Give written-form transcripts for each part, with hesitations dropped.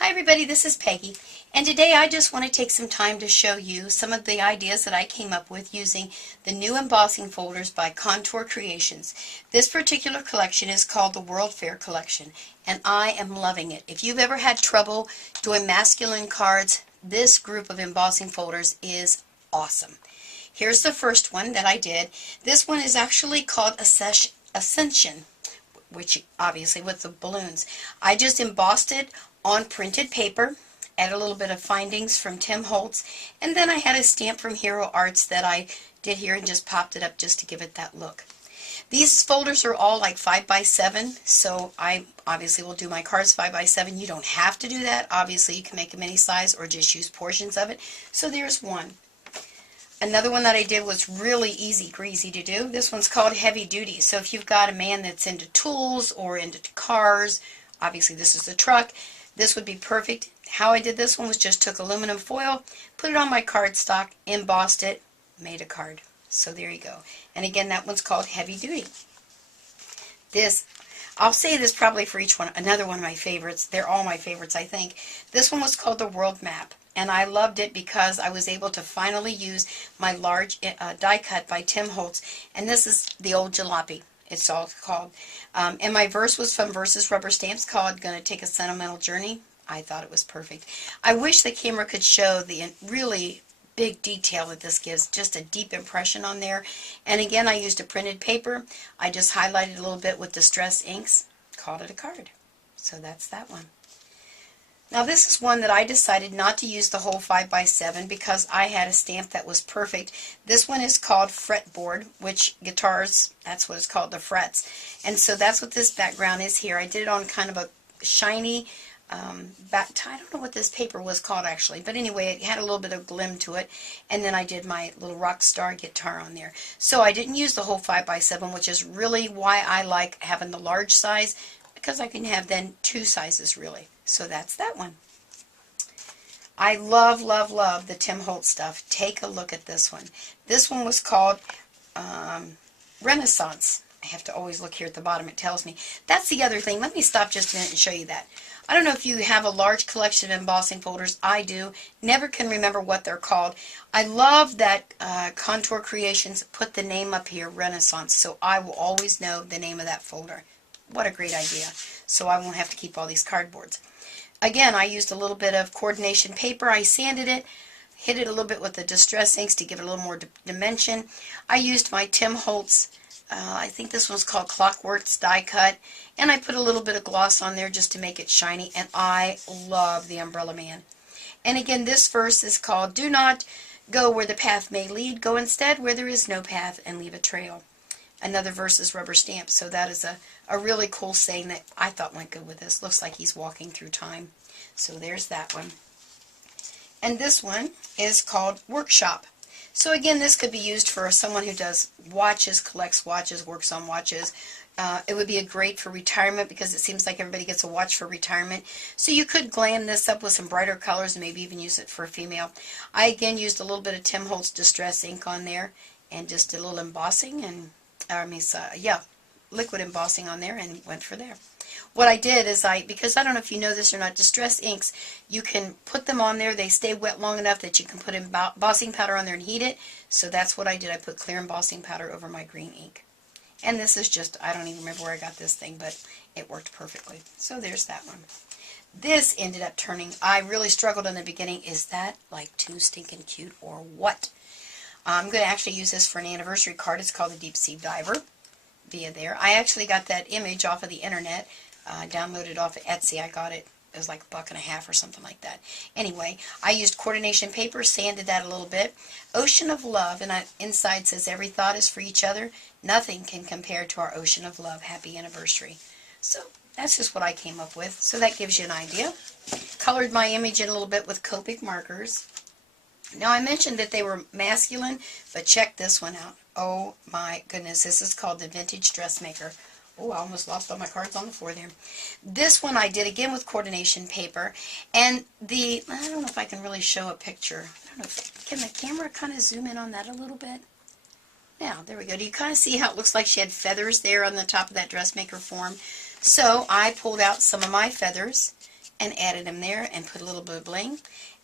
Hi everybody, this is Peggy, and today I just want to take some time to show you some of the ideas that I came up with using the new embossing folders by Couture Creations. This particular collection is called the World Fair Collection, and I am loving it. If you've ever had trouble doing masculine cards, this group of embossing folders is awesome. Here's the first one that I did. This one is actually called Ascension, which obviously with the balloons. I just embossed it on printed paper, add a little bit of findings from Tim Holtz, and then I had a stamp from Hero Arts that I did here and just popped it up just to give it that look. These folders are all like 5x7, so I obviously will do my cards 5x7. You don't have to do that. Obviously you can make them any size or just use portions of it. So there's one. Another one that I did was really easy greasy to do. This one's called Heavy Duty. So if you've got a man that's into tools or into cars, obviously this is a truck, this would be perfect. How I did this one was just took aluminum foil, put it on my cardstock, embossed it, made a card. So there you go. And again, that one's called Heavy Duty. This, I'll say this probably for each one. Another one of my favorites. They're all my favorites, I think. This one was called the World Map. And I loved it because I was able to finally use my large die cut by Tim Holtz. And this is the old jalopy. It's all called. And my verse was from Versus Rubber Stamps called Gonna Take a Sentimental Journey. I thought it was perfect. I wish the camera could show the really big detail that this gives. Just a deep impression on there. And again, I used a printed paper. I just highlighted a little bit with Distress inks. Called it a card. So that's that one. Now this is one that I decided not to use the whole 5x7 because I had a stamp that was perfect. This one is called Fretboard, which guitars, that's what it's called, the frets. And so that's what this background is here. I did it on kind of a shiny back, I don't know what this paper was called actually, but anyway, it had a little bit of glim to it. And then I did my little rock star guitar on there. So I didn't use the whole 5x7, which is really why I like having the large size, because I can have then two sizes really. So that's that one. I love, love, love the Tim Holtz stuff. Take a look at this one. This one was called Renaissance. I have to always look here at the bottom. It tells me. That's the other thing. Let me stop just a minute and show you that. I don't know if you have a large collection of embossing folders. I do. Never can remember what they're called. I love that Couture Creations put the name up here, Renaissance, so I will always know the name of that folder. What a great idea. So I won't have to keep all these cardboards. Again, I used a little bit of coordination paper. I sanded it, hit it a little bit with the Distress inks to give it a little more dimension. I used my Tim Holtz, I think this one's called Clockworks die cut, and I put a little bit of gloss on there just to make it shiny, and I love the Umbrella Man. And again, this verse is called, Do not go where the path may lead, go instead where there is no path and leave a trail. Another verse is Rubber Stamp, so that is a really cool saying that I thought went good with this. Looks like he's walking through time. So there's that one. And this one is called Workshop. So again, this could be used for someone who does watches, collects watches, works on watches. It would be great for retirement because it seems like everybody gets a watch for retirement. So you could glam this up with some brighter colors and maybe even use it for a female. I again used a little bit of Tim Holtz Distress ink on there and just a little embossing and liquid embossing on there and went for there. What I did is because I don't know if you know this or not, Distress inks, you can put them on there. They stay wet long enough that you can put embossing powder on there and heat it. So that's what I did. I put clear embossing powder over my green ink. And this is just, I don't even remember where I got this thing, but it worked perfectly. So there's that one. This ended up turning, I really struggled in the beginning. Is that like too stinking cute or what? I'm going to actually use this for an anniversary card. It's called the Deep Sea Diver via there. I actually got that image off of the internet, downloaded off of Etsy. I got it. It was like $1.50 or something like that. Anyway, I used coordination paper, sanded that a little bit. Ocean of Love, and inside says every thought is for each other. Nothing can compare to our Ocean of Love. Happy anniversary. So that's just what I came up with. So that gives you an idea. Colored my image in a little bit with Copic markers. Now I mentioned that they were masculine, but check this one out. Oh my goodness, this is called the Vintage Dressmaker. Oh, I almost lost all my cards on the floor there. This one I did again with coordination paper, and I don't know if I can really show a picture. I don't know can the camera kind of zoom in on that a little bit? Now, there we go. Do you kind of see how it looks like she had feathers there on the top of that dressmaker form? So I pulled out some of my feathers and added them there and put a little bit of bling.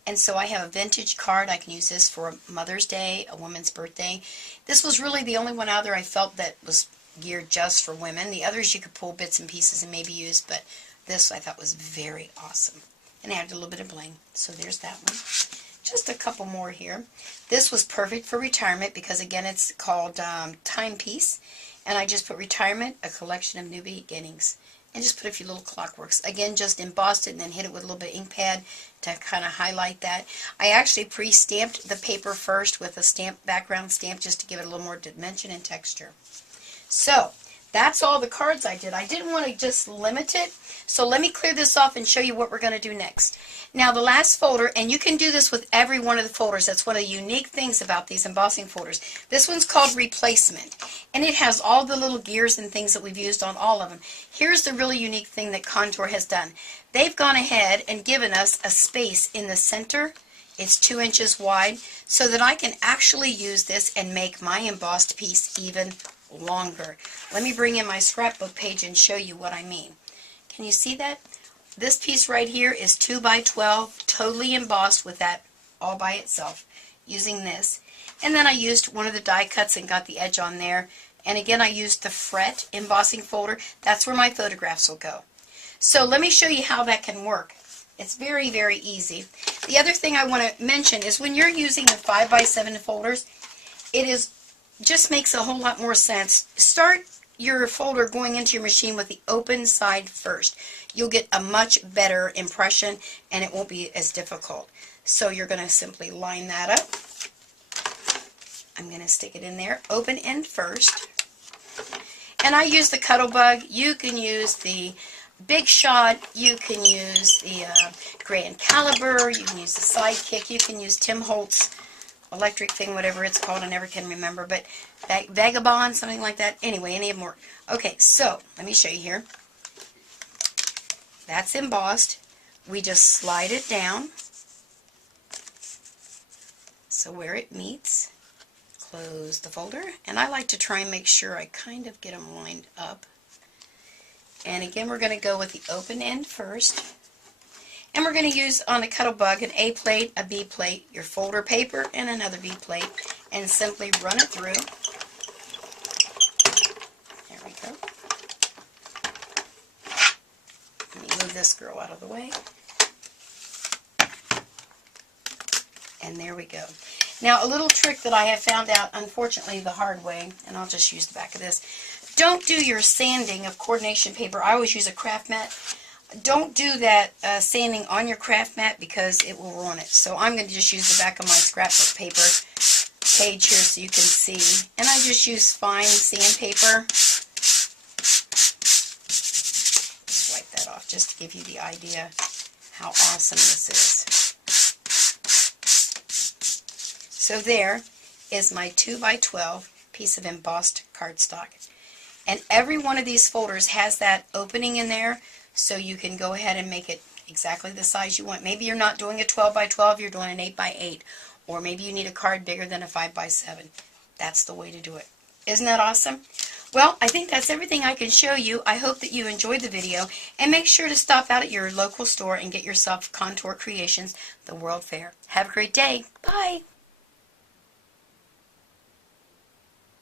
And so I have a vintage card. I can use this for Mother's Day, a woman's birthday. This was really the only one out there I felt that was geared just for women. The others you could pull bits and pieces and maybe use, but this I thought was very awesome. And added a little bit of bling. So there's that one. Just a couple more here. This was perfect for retirement because again it's called Timepiece. And I just put retirement, a collection of new beginnings. And just put a few little clockworks. Again, just embossed it and then hit it with a little bit of ink pad to kind of highlight that. I actually pre-stamped the paper first with a stamp, background stamp, just to give it a little more dimension and texture. So, that's all the cards I did. I didn't want to just limit it, so let me clear this off and show you what we're going to do next. Now the last folder, and you can do this with every one of the folders, that's one of the unique things about these embossing folders. This one's called Replacement, and it has all the little gears and things that we've used on all of them. Here's the really unique thing that Contour has done. They've gone ahead and given us a space in the center. It's 2 inches wide, so that I can actually use this and make my embossed piece even longer. Let me bring in my scrapbook page and show you what I mean. Can you see that? This piece right here is 2 by 12, totally embossed with that all by itself, using this. And then I used one of the die cuts and got the edge on there. And again, I used the Fret embossing folder. That's where my photographs will go. So let me show you how that can work. It's very, very easy. The other thing I want to mention is when you're using the 5 by 7 folders, it is just makes a whole lot more sense. Start your folder going into your machine with the open side first. You'll get a much better impression and it won't be as difficult. So you're going to simply line that up. I'm going to stick it in there, open end first. And I use the Cuttlebug. You can use the Big Shot, you can use the Grand Caliber, you can use the Sidekick, you can use Tim Holtz electric thing, whatever it's called, I never can remember, but Vagabond, something like that. Anyway, any of them work. Okay, so let me show you here. That's embossed. We just slide it down. So where it meets, close the folder, and I like to try and make sure I kind of get them lined up. And again, we're going to go with the open end first. And we're going to use on the Cuttlebug an A plate, a B plate, your folder paper, and another B plate, and simply run it through. There we go. Let me move this girl out of the way. And there we go. Now, a little trick that I have found out, unfortunately, the hard way, and I'll just use the back of this. Don't do your sanding of coordination paper. I always use a craft mat. Don't do that sanding on your craft mat because it will ruin it. So I'm going to just use the back of my scrapbook paper page here so you can see. And I just use fine sandpaper. Just wipe that off just to give you the idea how awesome this is. So there is my 2 by 12 piece of embossed cardstock. And every one of these folders has that opening in there, so you can go ahead and make it exactly the size you want. Maybe you're not doing a 12 by 12, you're doing an 8 by 8. Or maybe you need a card bigger than a 5 by 7. That's the way to do it. Isn't that awesome? Well, I think that's everything I can show you. I hope that you enjoyed the video. And make sure to stop out at your local store and get yourself Couture Creations, the World Fair. Have a great day. Bye.